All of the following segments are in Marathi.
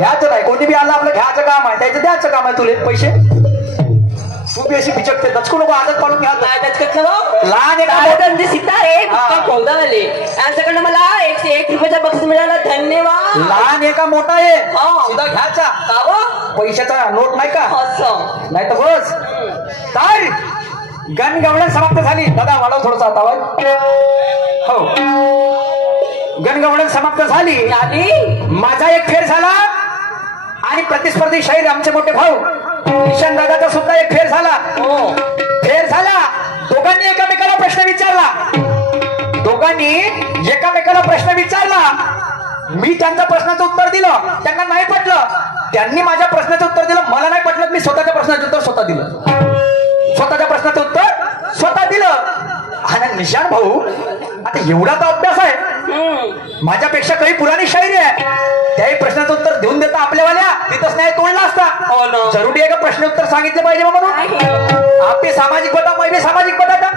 घ्यायचं नाही, कोणी बी आलं आपलं घ्यायचं काम आहे, त्याचं द्यायचं काम आहे. तुले पैसे तू बी अशी बिचकते दचकू नको, आदत पाडून घ्या. लहान एक सीता आहे यांच्याकडनं मला 101 रुपयाचा बक्षीस मिळाला, धन्यवाद. लहान एका मोठा आहे सुद्धा घ्यायचा, पैशाचा नोट नाही का? नाही तर बस. तर गणगवळण समाप्त झाली. दादा वाढव थोडसा आवाज. हो, गणगवळण समाप्त झाली आणि माझा एक फेर झाला आणि प्रतिस्पर्धी शाहीर आमचे मोठे भाऊ किशन दादाचा सुद्धा एक फेर झाला. फेर झाला. दोघांनी एकामेकाला प्रश्न विचारला. दोघांनी एकामेकाला प्रश्न विचारला. मी त्यांच्या प्रश्नाचं उत्तर दिलं, त्यांना नाही पटलं. त्यांनी माझ्या प्रश्नाचं उत्तर दिलं, मला नाही पटलं. मी स्वतःच्या प्रश्नाचं उत्तर स्वतः दिलं. स्वतःच्या प्रश्नाचं उत्तर स्वतः दिलं. आणि निशान भाऊ आता एवढा तर अभ्यास आहे, माझ्यापेक्षा काही पुराणी शायरी आहे. त्याही प्रश्नाचं उत्तर देऊन देता आपल्यावाल्या तिथंच नाही तोडला असता. जरुरी आहे का प्रश्न उत्तर सांगितले पाहिजे म्हणून? आपली सामाजिक बता, मैं भी सामाजिक बताता,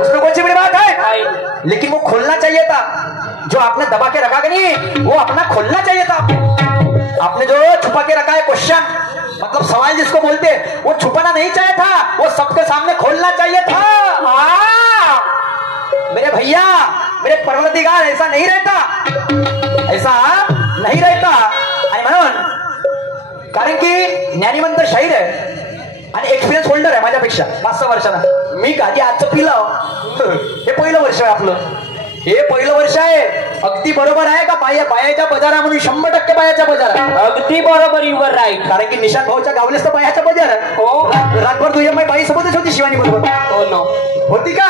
उसमें कौन सी बड़ी बात है? लेकिन वो खोलना चाहिए था. जो आपने दबा के रखा कि नहीं, वो अपना खोलना चाहिए था. आपने जो छुपा के रखा है क्वेश्चन, मतलब सवाल जिसको बोलते, वो छुपाना नहीं चाहिए था, वो सबके सामने खोलना चाहिए था. मेरे भैया, मेरे परवरदिगार, ऐसा नहीं रहता, ऐसा नहीं रहता. आणि म्हणून कारण की ज्ञानीवंत शाहीर आहे आणि एक्सपिरियन्स होल्डर आहे माझ्यापेक्षा 5 वर्षांना. मी कधी आजचं पिलं, हे पहिलं वर्ष आहे आपलं. हे पहिलं वर्ष आहे. अगदी बरोबर आहे का? पायाच्या बाजारामधून 100% पायाच्या बाजार. अगदी बरोबर, युवर राईट. कारण की निशांत भाऊच्या गावलेच तर पायाचा बाजार आहे. हो, रातभर तुझ्या माई बाई सोबतच होती, शिवानी बरोबर. हो नो, होती का?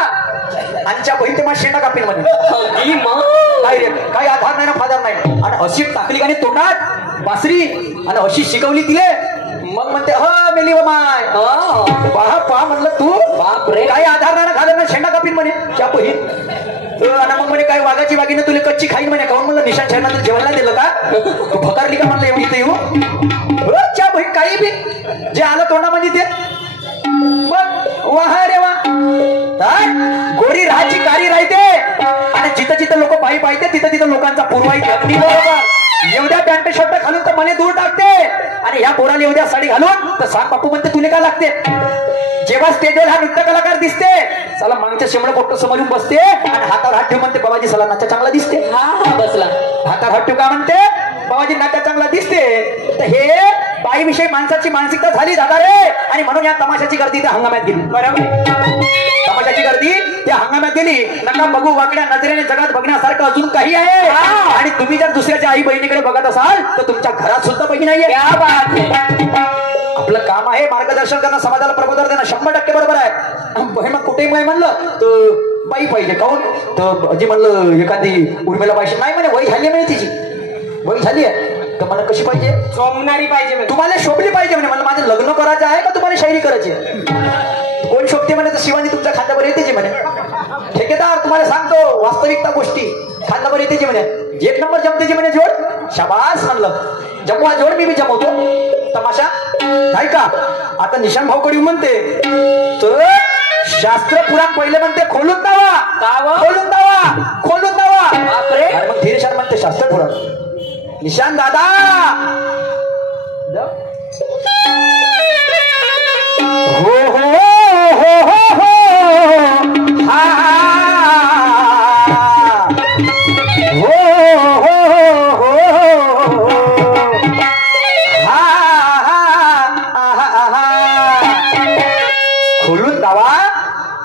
आमच्या बहीण तेव्हा शेंडा कापील मध्ये काही आधार नाही ना, फादर नाही. आणि अशी टाकली आणि तोंडात बासरी आणि अशी शिकवली तिले. मग म्हणते ह मेली व माय पहा म्हणलं तू बापरे, काही आधार नाही ना, घालत ना, शेंडा कापील म्हणे त्या बहीण. आणि मग म्हणे काय वाघाची वाघीनं तुला कच्ची खाईन म्हणे. काऊन म्हणलं निशांत शर्मा तुला जेवणला दिलं का? तू फकारली का म्हणलं एवढी ते येऊ त्या बहीण. काही बी जे आलं तोंडामध्ये ते मग वाह रे वा. गोरी राहायची कारी राहते आणि ह्या पोराने उद्या साडी घालून तर सांग बापू म्हणते तुले काय लागते. जेव्हा स्टेजवर हा नृत्य कलाकार दिसते चला मागच्या शेमड पोट्ट समोरून बसते आणि हातावर हात ठेव म्हणते बाबाजी चला नाचा चांगला दिसते. हा बसला हातावर हात ठेव का म्हणते बाबाजी नाचा चांगला दिसते. तर हे बाईविषयी माणसाची मानसिकता झाली दादा रे. आणि म्हणून या तमाशाची गर्दी त्या हंगामात गेली. बरोबर तमाशाची गर्दी त्या हंगामात गेली. नका बघू वाकड्या नजरेने जगात बघण्यासारखं अजून काही आहे. आणि तुम्ही जर दुसऱ्याच्या आई बहिणीकडे बघत असाल तर तुमच्या घरात सुद्धा बहीण नाहीये. आपलं काम आहे मार्गदर्शन करणं, समाजाला प्रबोधन देणं. 100% बरोबर आहे. मग कुठेही माय म्हणलं तर बाई पाहिजे काऊन तर अजी म्हणलं एखादी उर्मिला पाहिजे नाही म्हणे वय झाली म्हणे तिची वय झाली आहे तर मला कशी पाहिजे शोभणारी पाहिजे. तुम्हाला शोभली पाहिजे म्हणे. मला माझं लग्न करायचं आहे का तुम्हाला शायरी करायची कोण शोभते म्हणे तर शिवानी तुमच्या खांद्यावर येते म्हणे. ठेकेदार तुम्हाला सांगतो वास्तविकता गोष्टी खांद्यावर येते म्हणे. 1 नंबर जमते म्हणे जोड. शाबास म्हणलं जमवा जोड मी बी जमवतो. तमाशा नाही का. आता निशान भाऊकडे म्हणते तर शास्त्र पुराण पहिले म्हणते खोलून दावा खोलून दावा खोलून दावा. मग धीरेशान म्हणते शास्त्र पुराण. निशान दादा हो हो हो हो हो हा हो हो हो खोलून दावा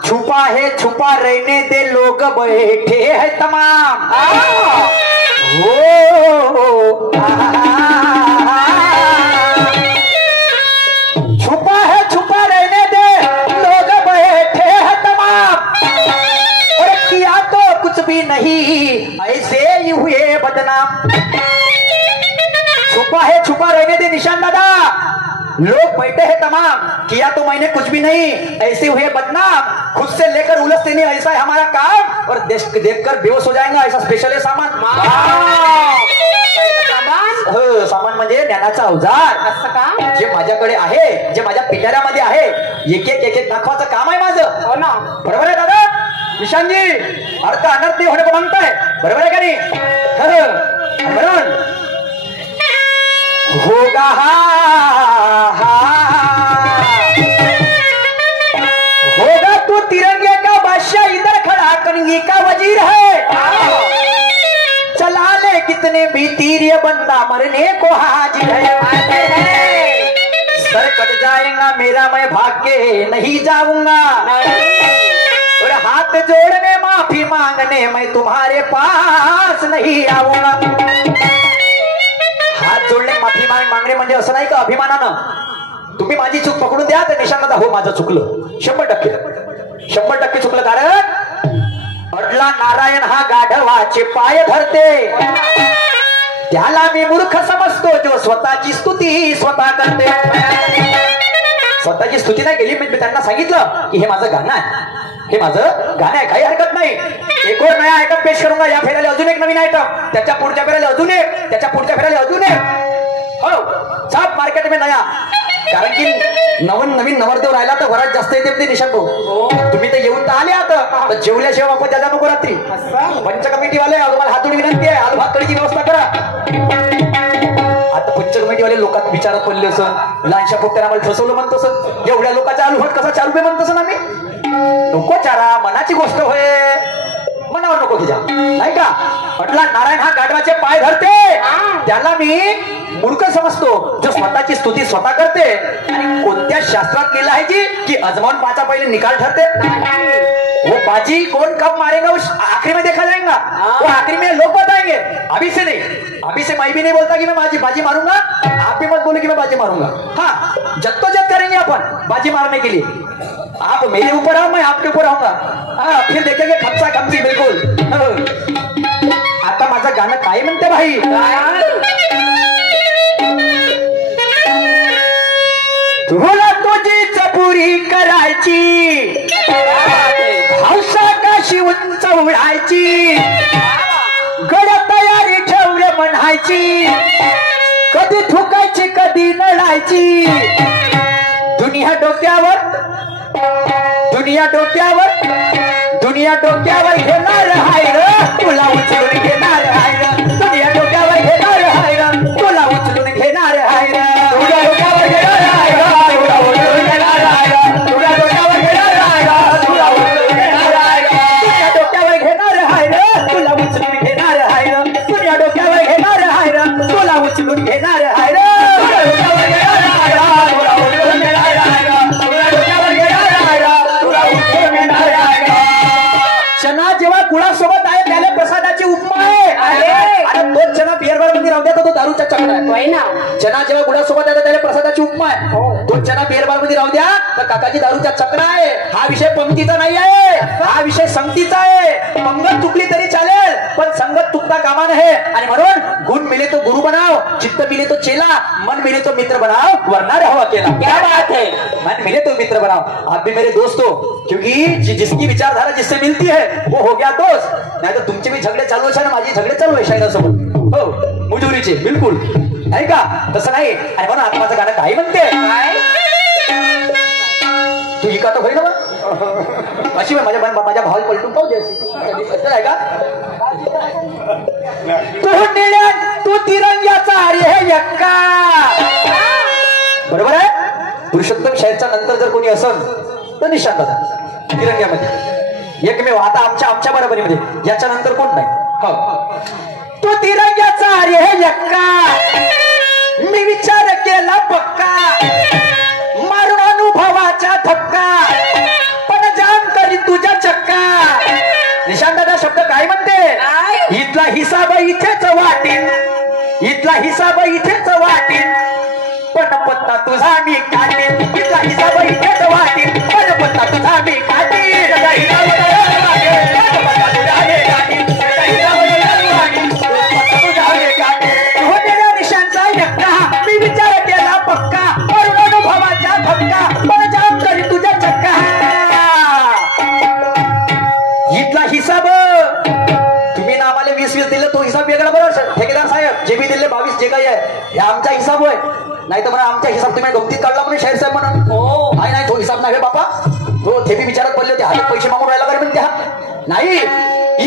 छुपा है छुपा रहने दे लोग बैठे है तमाम. छुपा है छुपा रहने दे लोग बैठे हैं तमाम. और किया तो कुछ भी नहीं ऐसे ही हुए बदनाम. छुपा है छुपा रहने दे निशान दादा लोग बैठे हैं तमाम. किया तो मैंने कुछ भी नहीं ऐसे हुए बदनाम. खुद से लेकर उलझते नहीं ऐसा है हमारा काम. और देखकर बेहोश हो जाएगा ऐसा स्पेशल है सामान. सामान म्हणजे ज्ञानाचा अवजार. असं का जे माझ्याकडे आहे जे माझ्या पिटाऱ्यामध्ये आहे एक एक दाखवायचं काम आहे माझं. हो ना बरोबर आहे दादा निशानजी. अर्थ अनर्थ होणे म्हणताय बरोबर आहे का नाही. म्हणून होगा होगा तू तिरंगे का बादशाह इधर खड़ा कन्ही का वजीर है. चला ले कितने भी तीर ये बंदा मरने को हाजिर है. सर कट जाएगा मेरा मैं भाग के नहीं जाऊंगा. और हाथ जोड़ने माफी मांगने मैं तुम्हारे पास नहीं आऊंगा. हात जोडणे माफी मागणे म्हणजे असं नाही का अभिमानानं तुम्ही माझी चूक पकडून द्या तर निशांना हो माझं चुकलं 100% चुकलं. कारण अडला नारायण हा गाढवाचे पाय धरते त्याला मी मूर्ख समजतो जो स्वतःची स्तुती स्वतः करते. स्वतःची स्तुती नाही केली मी त्यांना सांगितलं की हे माझं गाणं आहे हे माझं गाणं आहे काही हरकत नाही. एक और नया आयटम पेश करूंगा. या फेऱ्याला अजून एक नवीन आयटम त्याच्या पुढच्या फेऱ्याला अजून एक त्याच्या पुढच्या फेऱ्याला अजून एक. हो सब मार्केट में नया. कारण की नवीन नवरदेव राहिला तर घरात जास्त येते ते निशान भाऊ. तुम्ही तर येऊन तर आले आता जेवल्याशिवाय आपण त्याचा नको रात्री. पंच कमिटी वाले तुम्हाला हातून विनंती आहे आलू भात कढीची व्यवस्था करा. आता पंच कमिटी वाले लोकांना विचारत पडले असं लहानशा पोट्याला आम्हाला फसवलं म्हणतो सर. एवढ्या लोकांचा आलू भात कसा 4 रुपये म्हणतो सर आम्ही. नको चारा मनाची गोष्ट होय मनावर नको तुझ्या नाही का. म्हटला नारायण हा गाढवाचे पाय धरते त्याला मी मूर्ख समजतो जो स्वतःची स्तुती स्वतः करते. आणि कोणत्या शास्त्रात लिहिलं आहे की अजमावून पाचा पहिले निकाल ठरते. वो बाजी कौन कब मारेगा उस आखिरी में देखा जाएगा. वो आखिरी में लोग बताएंगे. अभी से नहीं अभी से मैं भी नहीं बोलता कि मैं बाजी मारूंगा. आप भी मत बोले कि मैं बाजी मारूंगा. हाँ जद्दोजहद करेंगे अपन बाजी मारने के लिए. आप मेरे ऊपर आओ मैं आपके ऊपर आऊंगा. हाँ फिर देखेंगे खमसा खमसी बिल्कुल. आता माझं गाणं काय म्हणते भाई. तुला तुझीच पुरी करायची हौसा काशी उंच उडायची गड तयारी ठेवले म्हणायची कधी थुकायची कधी नळायची. दुनिया डोक्यावर घेणार हाय र तुला उचलून घेणार हाय र. दुनिया डोक्यावर घेणार हाय र तुला उचलून घेणार हाय र. जेव्हा गुळासोबत आहे त्याला प्रसादाची उपमा आहे. आणि तोच चना बिअरबार मध्ये राहू द्या तर तो दारूचा चक्र आहे ना. चना जेव्हा गुळासोबत आहे त्याला प्रसादाची उपमा आहे. तोच चना बिअरबार मध्ये राहू द्या तर काकाची दारूचा चक्र आहे. हा विषय पंक्तीचा नाही आहे, हा विषय संगतीचा आहे. पंगत चुकली तरी चालेल पण संगत चुकता कामा नये. आणि म्हणून गुण मिले तो गुरु बनाव, चित्त मिले तो चेला, मन मिले तो मित्र बनाव, वरना रहो अकेला. क्या बात है. मन मिले तो मित्र बनाओ. आप भी मेरे दोस्त हो, क्योंकि जिसकी विचारधारा जिससे मिलती है वो हो गया दोस्त. नाही तर तुमचे भी झगडे चालू आहे ना, माझे झगडे चालू आहे शायदासोबत. हो, मुजुरीचे बिलकुल नाही का, तसं नाही. आणि म्हणून आता माझं गाणं काय म्हणते, तू ही का तर होई ना अशी माझ्या भावाला पलटून पाहू दे आहे का. तू तिरंग्याचा अरे यक्का. बरोबर आहे. पुरुषोत्तम शाहीरच्या नंतर जर कोणी असेल तर निशांत दादा तिरंग्यामध्ये एकमेव. आता आमच्या बरोबरीमध्ये याच्या नंतर कोण नाही. हो, तू तिरंग्याचा अरे यक्का, मी विचार केला पक्का, मारून अनुभवाचा धक्का, पण जाम करी तुझ्या चक्का. निशांत दादा शब्द काय म्हणते, इथला हिसाब इथेच वाटीन, इथला हिसाब इथेच वाटीन, पण पत्ता तुझा मी काटीन. इथला हिसाब इथेच वाटीन, पण पत्ता तुझा मी काटीन. निशांचा यक्का, मी विचार केला पक्का, मारून अनुभवाचा धक्का, पण जाम करी तुझ्या चक्का. इथला हिसाब तुम्ही ना आम्हाला 20 दिले, तो हिसाब वेगळा. बरोबर ठेकेदार साहेब, जे बी दिले 22 जे काही आहे हे आमचा हिसाब होय. नाही तर म्हणा आमचा हिसाब तुम्ही गमतीत काढला म्हणून शाहीर साहेब म्हणून. नाही तो हिसाब नाही बापा. तो थेबी विचारत पडले होते, हातात पैसे मागून राहिला करे म्हणते. हा नाही,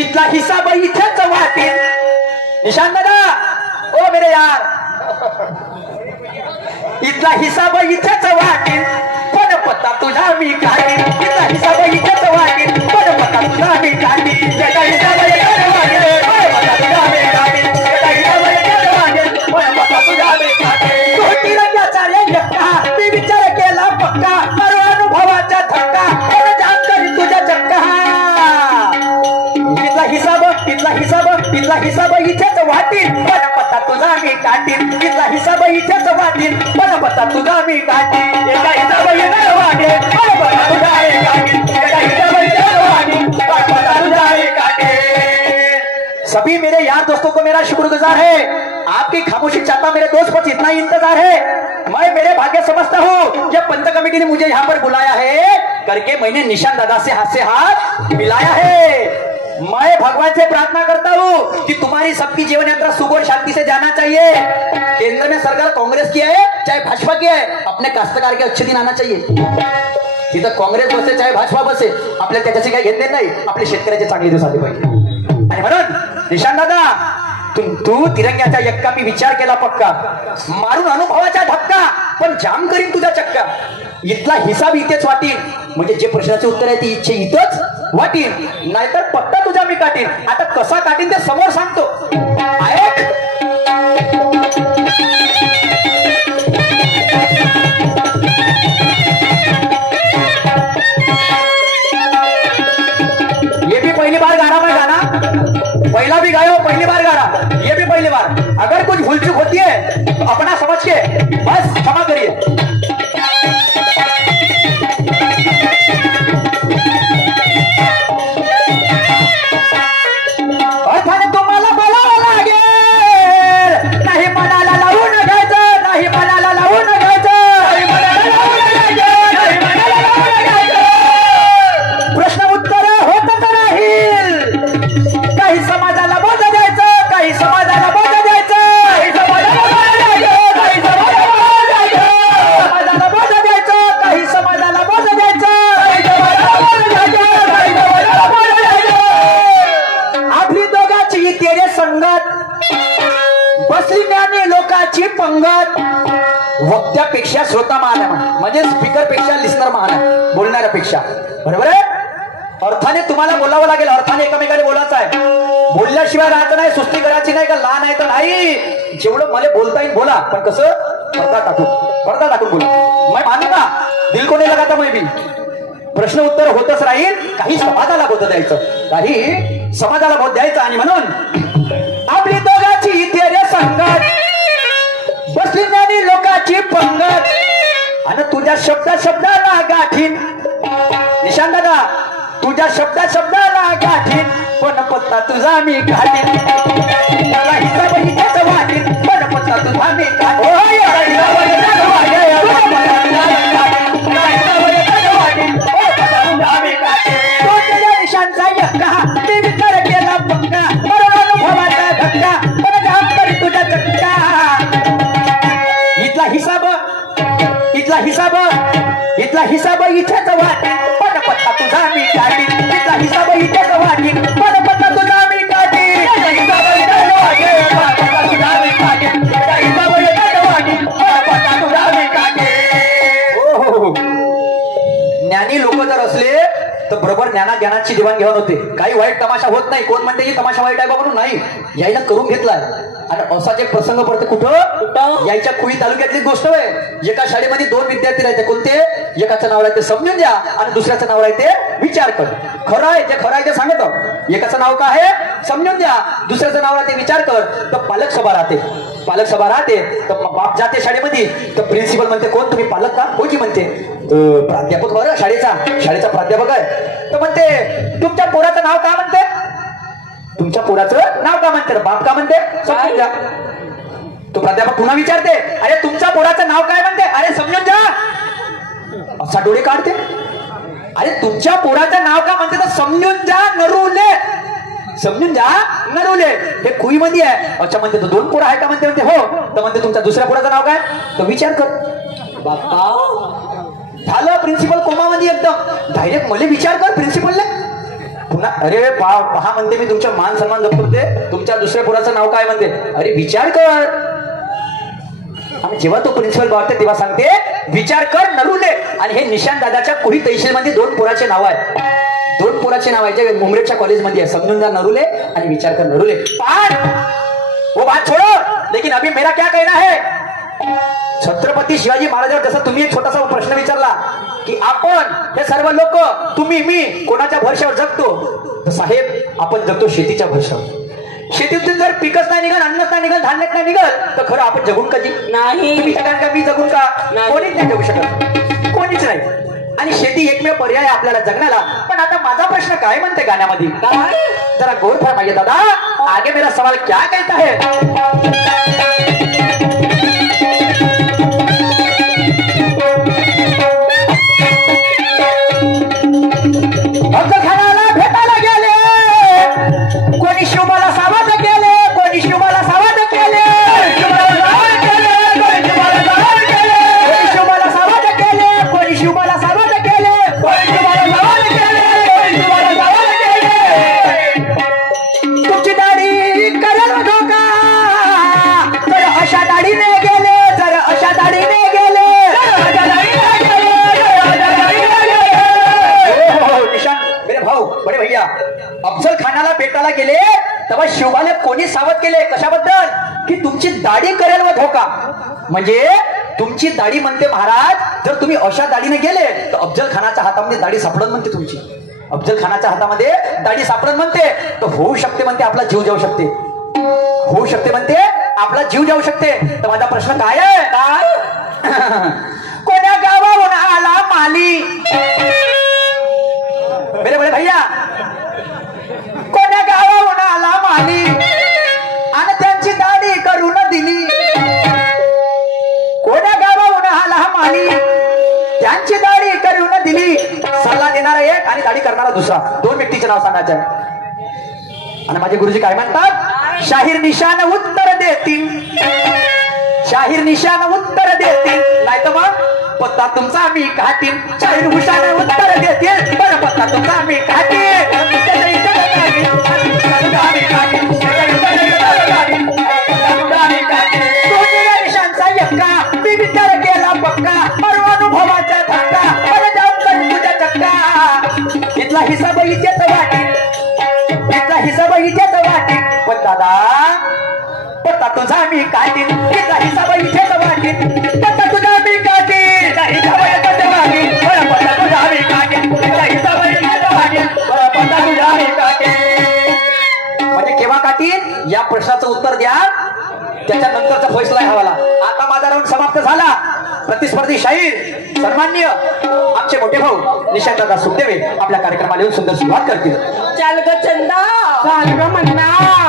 इथला हिसाब इथेच वाटीन. निशांत दादा ओ मेरे यार, इथला हिसाब इथेच वाटीन, पण पत्ता तुझा मी काढीन. इथला हिसाब इथेच वाटीन, पण पत्ता तुझा मी काढीन. त्याचा हिसाब इथेच वाटीन, पण पत्ता तुझा मी काढीन. त्याचा हिसाब इथेच वाटीन, पण पत्ता तुझा मी काढीन. तू तिरंग्याचा यक्का, मी विचार केला पक्का, मारून अनुभवाचा धक्का, पण जाम करी तुझ्या चक्का. इथला हिसाब इथला हिसाब इथेच वाटीन, पण पत्ता तुझा मी काटीन. इथला हिसाब इथेच वाटीन, पण पत्ता तुझा मी काटीन. याचा हिसाब इथेच वाटीन, पण पत्ता तुझा मी काटीन. याचा हिसाब इथेच वाटीन, पण पत्ता तुझा मी काटीन. सभी मेरे यार दोस्तों को मेरा शुक्रगुजार है. आपकी खामोशी चाहता मेरे दोस्त पर इतना ही इंतजार है. मैं मेरे भाग्य समझता हूँ जब पंच कमेटी ने मुझे यहाँ पर बुलाया है करके मैंने निशांत दादा से हाथ मिलाया है. मैं भगवान से प्रार्थना करता हूँ कि तुम्हारी सबकी जीवन यात्रा सुख और शांति से जाना चाहिए. केंद्र में सरकार कांग्रेस की है चाहे भाजपा की है, अपने कास्तकार के अच्छे दिन आना चाहिए. तिथं काँग्रेस बसे चाहे भाजपा बसे, आपल्याला त्याच्याशी काही घेणं नाही. आपले शेतकऱ्याचे चांगले दिवस आले पाहिजे. आणि म्हणून निशांत दादा तू तिरंग्याचा यक्का, मी विचार केला पक्का, मारून अनुभवाचा धक्का, पण जाम करीन तुझा चक्का. इथला हिसाब इथेच वाटीन, म्हणजे जे प्रश्नाचे उत्तर आहे ती इच्छे इथंच वाटीन, नाहीतर पत्ता तुझा मी काटीन. आता कसा काटीन ते समोर सांगतो. ये भी पहली बार गा रहा मैं गाना, पहला भी गाया पहली बार गा रहा, ये भी पहली बार. अगर कुछ भूल चूक होती है तो अपना समझ के बस क्षमा करिए. अर्थाने तुम्हाला बोलावं लागेल, नाही मनाला लावून घ्यायचं, नाही मनाला लावून घ्यायचं, प्रश्न उत्तर होतच राहील. काही समाजाला बोध द्यायचं, काही समाजाला बोध द्यायचं, काही समाजाला बोध द्यायचं, काही समाजाला बोध द्यायचं. आपली दोघांची तेरे संगत, बसली ज्ञानी लोकांची पंगत. वक्त्यापेक्षा श्रोता महान आहे, म्हणजे स्पीकर पेक्षा लिस्नर महान आहे, बोलणाऱ्यापेक्षा. बरोबर आहे. अर्थाने तुम्हाला बोलावं लागेल, अर्थाने एकमेकाने बोलायचं आहे. बोलल्याशिवाय राहायचं नाही, सुस्ती करायची नाही, का लहान आहे तर नाही. जेवढं मला बोलता येईल बोला, पण कसं पडदा टाकून बोला. मैं मानूंगा, दिल को नहीं लगाता मैं भी, प्रश्न उत्तर होतच राहील, काही समाजाला बोध द्यायचं, काही समाजाला बोध द्यायचं. आणि म्हणून आपली दोघांची इथे रे संगत, बसली ज्ञानी लोकांची पंगत, आणि तुझ्या शब्दाला गाठीन निशान दादा, तुझ्या शब्दाला गाठीन, पण पत्ता तुझा मी काढीन. मला हिसाब हिच्याच वाटीन, पण पत्ता तुझा मी काढीन. निशांचा यक्का मी विचार केला पक्का, बरोबर अनुभवाचा धक्का, पण जाम तरी तुझ्या चक्का. इथला हिसाब इथेच वाटीन, पण पत्ता तुझा मी काढीन. इथला हिसाब इथेच वाटीन, पण पत्ता तुझा मी काढीन. ज्ञानी लोक जर असले तर बरोबर ज्ञानाची देवाणघेवाण होते. काही वाईट तमाशा होत नाही. कोण म्हणते की तमाशा वाईट आहे म्हणून, नाही, यायला करून घेतलाय. आणि असाच एक प्रसंग पडते कुठं, यायच्या कुळी तालुक्यातली गोष्ट आहे. एका शाळेमध्ये 2 विद्यार्थी राहते. कोणते? एकाचं नाव राहते समजून द्या आणि दुसऱ्याचं नाव राहते विचार कर. खरं आहे, जे खरं आहे ते सांगत. एकाचं नाव काय आहे? समजून द्या. दुसऱ्याचं नाव राहते विचार कर. तर पालक सभा राहते. तर बाप जाते शाळेमध्ये. तर प्रिन्सिपल म्हणते, कोण तुम्ही पालक का? हो की म्हणते. प्राध्यापक बरं, शाळेचा प्राध्यापक आहे. तर म्हणते तुमच्या पोराचं नाव काय म्हणते? तुमच्या पोराचं नाव का म्हणते? बाप का म्हणते? समजून द्या. तो प्राध्यापक पुन्हा विचारते, अरे तुमच्या पोराचं नाव काय म्हणते? अरे समजून द्या. असा डोळे काढते. अरे तुमच्या पोराचं नाव का म्हणते? तर समजून द्या नरुले. समजून द्या नरुले. हे कुईमध्ये आहे. अच्छा म्हणते, तो 2 पोरं आहे का? म्हणते हो. तर म्हणते तुमच्या दुसऱ्या पोराचं नाव काय? तर विचार कर. बाप्पा झालं प्रिन्सिपल कोमामध्ये एकदम. डायरेक्ट मला विचार कर प्रिन्सिपलने. पुन्हा अरे पहा म्हणते, मी तुमच्या मान सन्मान जपतो ते. तुमच्या दुसऱ्या पोराचं नाव काय म्हणते? अरे विचार कर. आणि जेव्हा तो प्रिन्सिपल बावरते तेव्हा सांगते विचार कर नरुले. आणि हे निशान दादाच्या कुही तहसीलमध्ये 2 पोराचे नाव आहे. 2 पोराचे नाव आहे जे मुंबईच्या कॉलेजमध्ये आहे. समजून जा नरुले आणि विचार कर नरुले. वो बात छोड़ो, लेकिन अभी मेरा क्या कहना है. छत्रपती शिवाजी महाराजांवर जसं तुम्ही एक छोटासा प्रश्न विचारला की आपण हे सर्व लोक, तुम्ही मी कोणाच्या भरशावर जगतो. तर साहेब आपण जगतो शेतीच्या भरशावर. शेतीतून जर पिकच नाही निघाल, अन्नच नाही निघाल, धान्यच नाही निघाल, तर खरं आपण जगून कधी नाही. तुम्ही जगाल का? मी जगून का? कोणीच नाही जगू शकत, कोणीच नाही. आणि शेती एकमेव पर्याय आहे आपल्याला जगण्याला. पण आता माझा प्रश्न काय म्हणते गाण्यामध्ये, जरा गौर फरमाइए दादा. आगे मेरा सवाल क्या कहता है. अफजलखानाला भेटायला गेले, कोणी शिवबाला सावध केले, कोणी शिवबाला सावध केले, कोणी शिवबाला सावध केले, कोणी शिवबाला सावध केले, तुमची दाढी करेल धोका, जर अशा दाढीने गेले, जर अशा दाढीने गेले. भाऊ बडे भैया, अफजल खानाला भेटायला गेले तेव्हा शिवबाला कोणी सावध केले? कशाबद्दल? की तुमची दाढी करेल व धोका. म्हणजे तुमची दाढी म्हणते महाराज, जर तुम्ही अशा दाढीने गेले तर अफजल खानाच्या हातामध्ये दाढी सापडत म्हणते. तुमची अफजल खानाच्या हातामध्ये दाढी सापडत म्हणते. तर होऊ शकते म्हणते आपला जीव जाऊ शकते. होऊ शकते म्हणते आपला जीव जाऊ शकते. तर माझा प्रश्न काय आहे? कोण्या गावाहून आला माली. मेरे बडे भैया, कोण्या गावाहून आला माली आणि त्यांची दाढी करून दिली. कोण्या गावाहून आला माली, त्यांची दाढी करून दिली. सल्ला देणारा एक आणि दाढी करणारा दुसरा, 2 व्यक्तीचे नाव सांगायचे. आणि माझे गुरुजी काय म्हणतात? शाहीर निशान उत्तर देतील, शाहीर निशान उत्तर देतील, नाही तर मग पत्ता तुमचा मी काढीन. शाहीर हुशार उत्तर देतील, बरं पत्ता तुमचा मी काढीन. निशांचा यक्का मी विचार केला पक्का, बरोबर अनुभवाचा धक्का, बरं जाऊन कर तुझ्या चक्का. इथला हिसाब इथेच वाटेल, इथला हिसाब इथेच वाटेल. पण दादा पत्ता तुझा मी काढीन. इथला हिसाब इथेच वाटेल, पत्ता तुझा मी काढीन. हिसाब पत्ता तुझा मी काढीन. या प्रश्नाचं उत्तर द्या, त्याच्यानंतरचा फैसला हवाला. आता माझा राऊंड समाप्त झाला. प्रतिस्पर्धी शाहीर सन्मान्य आमचे मोठे भाऊ निशांतदादा सुखदेवे आपल्या कार्यक्रमाला येऊन सुंदर सुरुवात करतील. चाल ग चंदा चाल ग म्हणणार